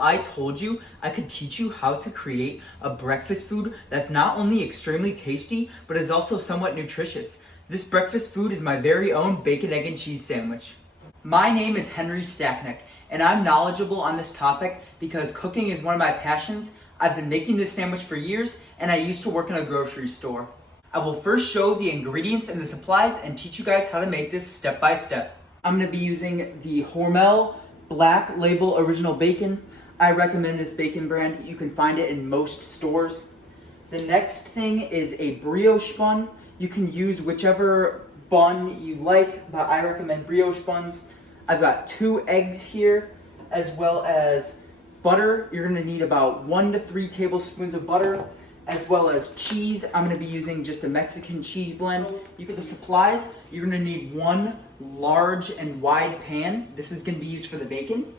I told you I could teach you how to create a breakfast food that's not only extremely tasty, but is also somewhat nutritious? This breakfast food is my very own bacon, egg, and cheese sandwich. My name is Henry Stachnik, and I'm knowledgeable on this topic because cooking is one of my passions. I've been making this sandwich for years, and I used to work in a grocery store. I will first show the ingredients and the supplies and teach you guys how to make this step by step. I'm going to be using the Hormel Black Label Original Bacon. I recommend this bacon brand. You can find it in most stores. The next thing is a brioche bun. You can use whichever bun you like, but I recommend brioche buns. I've got 2 eggs here, as well as butter. You're going to need about 1 to 3 tablespoons of butter, as well as cheese. I'm going to be using just a Mexican cheese blend. The supplies, you're going to need 1 large and wide pan. This is going to be used for the bacon.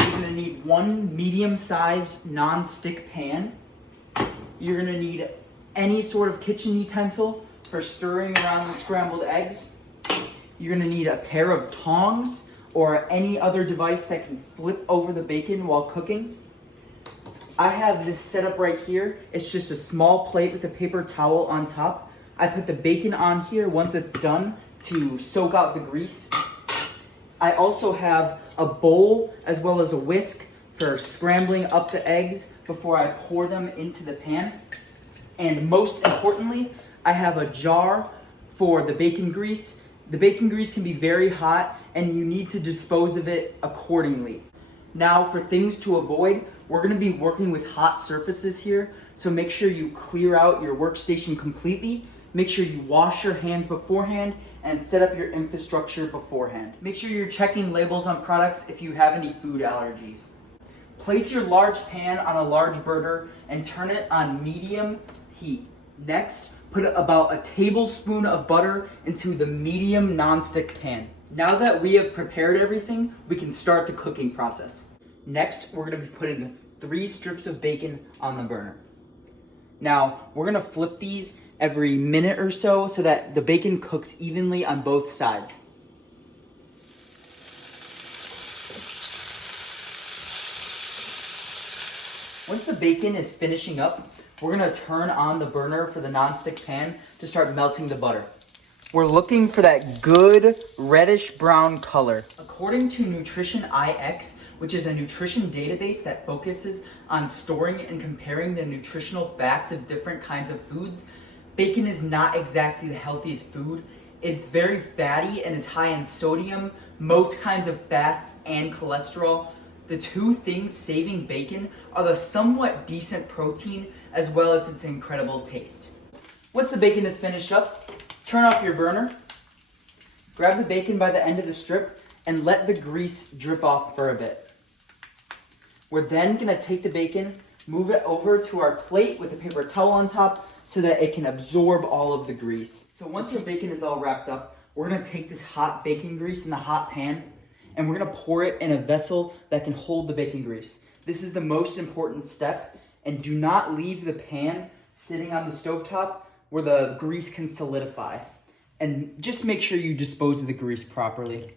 You're going to need 1 medium-sized non-stick pan. You're going to need any sort of kitchen utensil for stirring around the scrambled eggs. You're going to need a pair of tongs or any other device that can flip over the bacon while cooking. I have this set up right here. It's just a small plate with a paper towel on top. I put the bacon on here once it's done to soak out the grease. I also have a bowl as well as a whisk for scrambling up the eggs before I pour them into the pan. And most importantly, I have a jar for the bacon grease. The bacon grease can be very hot and you need to dispose of it accordingly. Now for things to avoid, we're going to be working with hot surfaces here, so make sure you clear out your workstation completely. Make sure you wash your hands beforehand and set up your infrastructure beforehand. Make sure you're checking labels on products if you have any food allergies. Place your large pan on a large burner and turn it on medium heat. Next, put about a tablespoon of butter into the medium nonstick pan. Now that we have prepared everything, we can start the cooking process. Next, we're going to be putting 3 strips of bacon on the burner. Now, we're going to flip these every minute or so that the bacon cooks evenly on both sides. Once the bacon is finishing up, we're going to turn on the burner for the nonstick pan to start melting the butter. We're looking for that good reddish brown color. According to Nutrition IX, which is a nutrition database that focuses on storing and comparing the nutritional facts of different kinds of foods, bacon is not exactly the healthiest food. It's very fatty and is high in sodium, most kinds of fats, and cholesterol. The 2 things saving bacon are the somewhat decent protein as well as its incredible taste. Once the bacon is finished up, turn off your burner, grab the bacon by the end of the strip, and let the grease drip off for a bit. We're then going to take the bacon, move it over to our plate with a paper towel on top so that it can absorb all of the grease. So once your bacon is all wrapped up, we're going to take this hot bacon grease in the hot pan and we're going to pour it in a vessel that can hold the bacon grease. This is the most important step, and do not leave the pan sitting on the stovetop where the grease can solidify. And just make sure you dispose of the grease properly.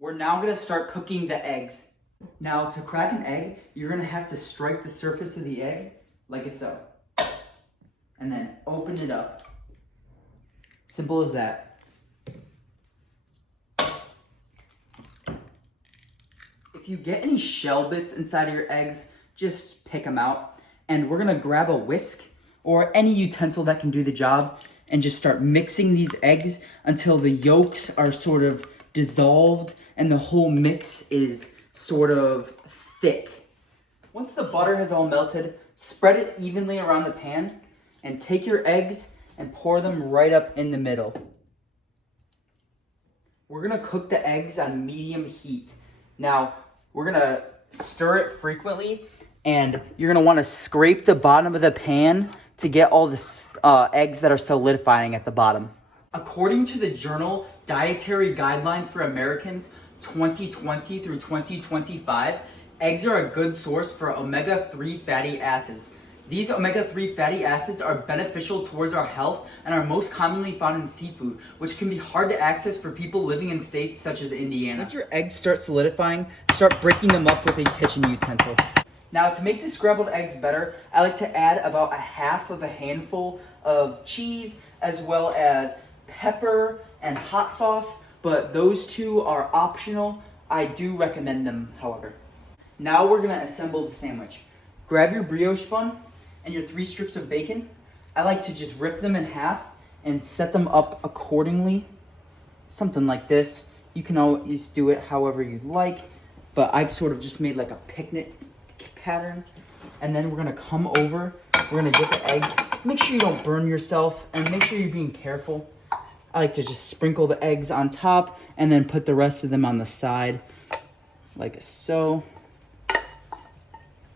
We're now going to start cooking the eggs. Now to crack an egg, you're going to have to strike the surface of the egg like so. And then open it up. Simple as that. If you get any shell bits inside of your eggs, just pick them out. And we're going to grab a whisk or any utensil that can do the job and just start mixing these eggs until the yolks are sort of dissolved and the whole mix is sort of thick. Once the butter has all melted, spread it evenly around the pan and take your eggs and pour them right up in the middle. We're going to cook the eggs on medium heat. Now, we're going to stir it frequently, and you're going to want to scrape the bottom of the pan to get all the eggs that are solidifying at the bottom. According to the journal Dietary Guidelines for Americans 2020 through 2025, eggs are a good source for omega-3 fatty acids. These omega-3 fatty acids are beneficial towards our health and are most commonly found in seafood, which can be hard to access for people living in states such as Indiana. Once your eggs start solidifying, start breaking them up with a kitchen utensil. Now, to make the scrambled eggs better, I like to add about a half of a handful of cheese as well as pepper and hot sauce, but those two are optional. I do recommend them, however. Now we're gonna assemble the sandwich. Grab your brioche bun and your 3 strips of bacon. I like to just rip them in half and set them up accordingly. Something like this. You can always do it however you'd like, but I sort of just made like a picnic pattern. And then we're gonna come over, we're gonna get the eggs. Make sure you don't burn yourself and make sure you're being careful. I like to just sprinkle the eggs on top and then put the rest of them on the side, like so.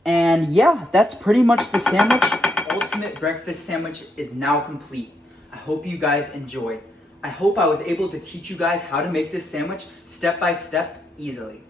And yeah, that's pretty much the sandwich. Ultimate breakfast sandwich is now complete. I hope you guys enjoy. I hope I was able to teach you guys how to make this sandwich step by step easily.